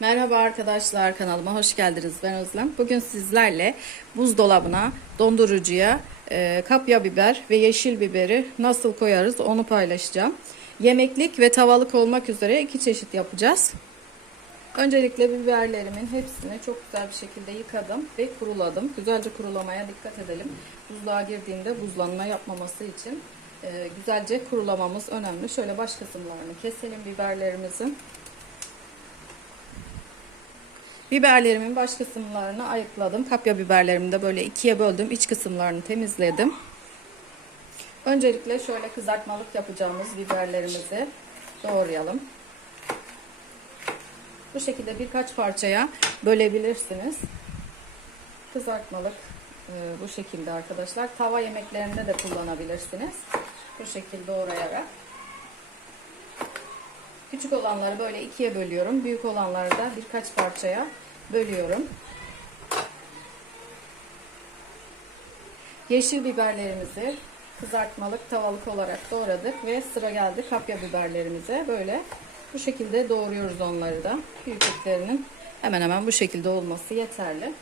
Merhaba arkadaşlar kanalıma hoş geldiniz. Ben Özlem. Bugün sizlerle buzdolabına, dondurucuya e, kapya biber ve yeşil biberi nasıl koyarız onu paylaşacağım. Yemeklik ve tavalık olmak üzere iki çeşit yapacağız. Öncelikle biberlerimin hepsini çok güzel bir şekilde yıkadım ve kuruladım. Güzelce kurulamaya dikkat edelim. Buzluğa girdiğinde buzlanma yapmaması için e, güzelce kurulamamız önemli. Şöyle baş kısımlarını keselim biberlerimizin. Biberlerimin baş kısımlarını ayıkladım. Kapya biberlerimi de böyle ikiye böldüm. İç kısımlarını temizledim. Öncelikle şöyle kızartmalık yapacağımız biberlerimizi doğrayalım. Bu şekilde birkaç parçaya bölebilirsiniz. Kızartmalık e, bu şekilde arkadaşlar. Tava yemeklerinde de kullanabilirsiniz. Bu şekilde doğrayarak. Küçük olanları böyle ikiye bölüyorum. Büyük olanları da birkaç parçaya bölüyorum. Yeşil biberlerimizi kızartmalık tavalık olarak doğradık ve sıra geldi kapya biberlerimize. Böyle bu şekilde doğruyoruz onları da. Büyüklüklerinin hemen hemen bu şekilde olması yeterli.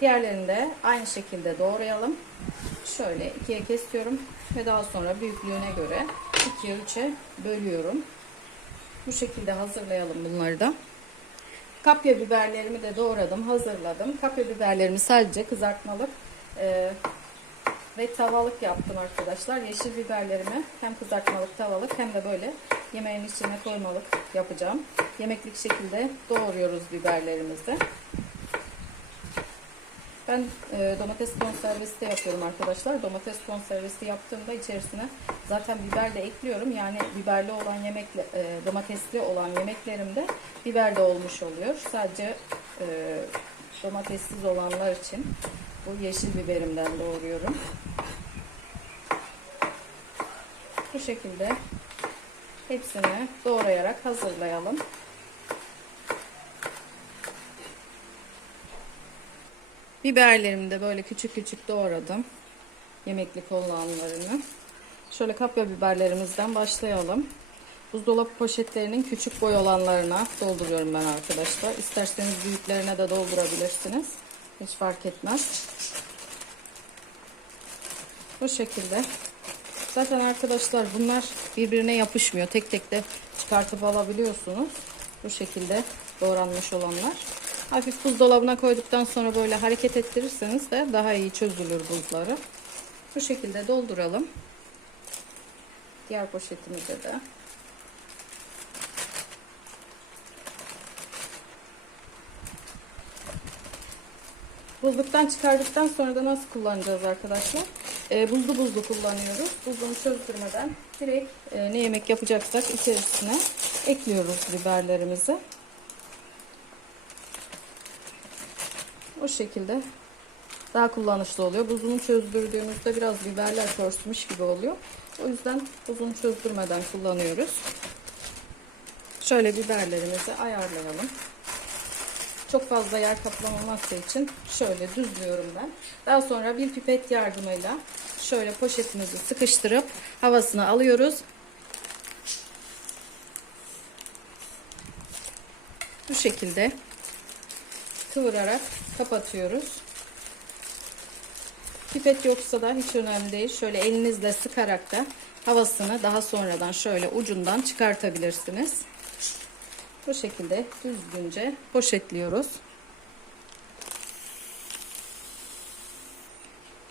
Diğerlerini de aynı şekilde doğrayalım. Şöyle ikiye kesiyorum ve daha sonra büyüklüğüne göre 2'ye 3'e bölüyorum. Bu şekilde hazırlayalım bunları da. Kapya biberlerimi de doğradım, hazırladım. Kapya biberlerimi sadece kızartmalık e, ve tavalık yaptım arkadaşlar. Yeşil biberlerimi hem kızartmalık tavalık hem de böyle yemeğin içine koymalık yapacağım. Yemeklik şekilde doğruyoruz biberlerimizi. Ben e, domates konservesi de yapıyorum arkadaşlar. Domates konservesi yaptığımda içerisine zaten biber de ekliyorum. Yani biberli olan yemekle e, domatesli olan yemeklerimde biber de olmuş oluyor. Sadece e, domatessiz olanlar için bu yeşil biberimden doğruyorum. Bu şekilde hepsini doğrayarak hazırlayalım. Biberlerimi de böyle küçük küçük doğradım. Yemeklik olanlarını. Şöyle kapya biberlerimizden başlayalım. Buzdolabı poşetlerinin küçük boy olanlarına dolduruyorum ben arkadaşlar. İsterseniz büyüklerine de doldurabilirsiniz. Hiç fark etmez. Bu şekilde. Zaten arkadaşlar bunlar birbirine yapışmıyor. Tek tek de çıkartıp alabiliyorsunuz. Bu şekilde doğranmış olanlar. Hafif buzdolabına koyduktan sonra böyle hareket ettirirseniz de daha iyi çözülür buzları. Bu şekilde dolduralım. Diğer poşetimize de. Buzluktan çıkardıktan sonra da nasıl kullanacağız arkadaşlar? E, buzlu buzlu kullanıyoruz. Buzluğunu çözdürmeden direkt e, ne yemek yapacaksak içerisine ekliyoruz biberlerimizi. O şekilde daha kullanışlı oluyor. Buzunu çözdürdüğümüzde biraz biberler körsmüş gibi oluyor. O yüzden buzunu çözdürmeden kullanıyoruz. Şöyle biberlerimizi ayarlayalım. Çok fazla yer kaplamaması için şöyle düzlüyorum ben. Daha sonra bir pipet yardımıyla şöyle poşetimizi sıkıştırıp havasını alıyoruz. Bu şekilde kıvırarak kapatıyoruz. Pipet yoksa da hiç önemli değil. Şöyle elinizle sıkarak da havasını daha sonradan şöyle ucundan çıkartabilirsiniz. Bu şekilde düzgünce poşetliyoruz.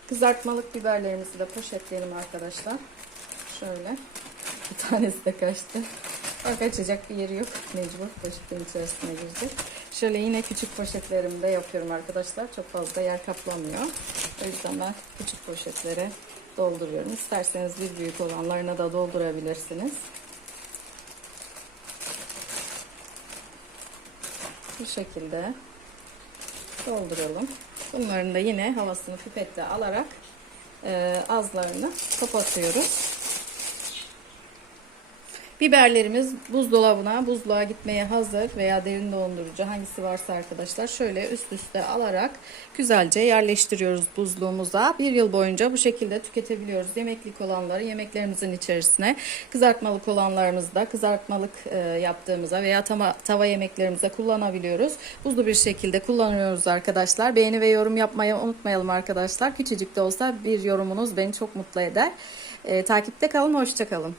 Kızartmalık biberlerimizi de poşetleyelim arkadaşlar. Şöyle. Bir tanesi de kaçtı. Bak açacak bir yeri yok. Mecbur poşetin içerisine girecek. Şöyle yine küçük poşetlerimde yapıyorum arkadaşlar. Çok fazla yer kaplamıyor. O yüzden ben küçük poşetlere dolduruyorum. İsterseniz bir büyük olanlarına da doldurabilirsiniz. Bu şekilde dolduralım. Bunların da yine havasını pipetle alarak e, azlarını kapatıyoruz. Biberlerimiz buzdolabına, buzluğa gitmeye hazır veya derin dondurucu hangisi varsa arkadaşlar şöyle üst üste alarak güzelce yerleştiriyoruz buzluğumuza. Bir yıl boyunca bu şekilde tüketebiliyoruz. Yemeklik olanları yemeklerimizin içerisine, kızartmalık olanlarımızı da kızartmalık e, yaptığımıza veya tava, yemeklerimize kullanabiliyoruz. Buzlu bir şekilde kullanıyoruz arkadaşlar. Beğeni ve yorum yapmayı unutmayalım arkadaşlar. Küçücük de olsa bir yorumunuz beni çok mutlu eder. E, takipte kalın, hoşça kalın.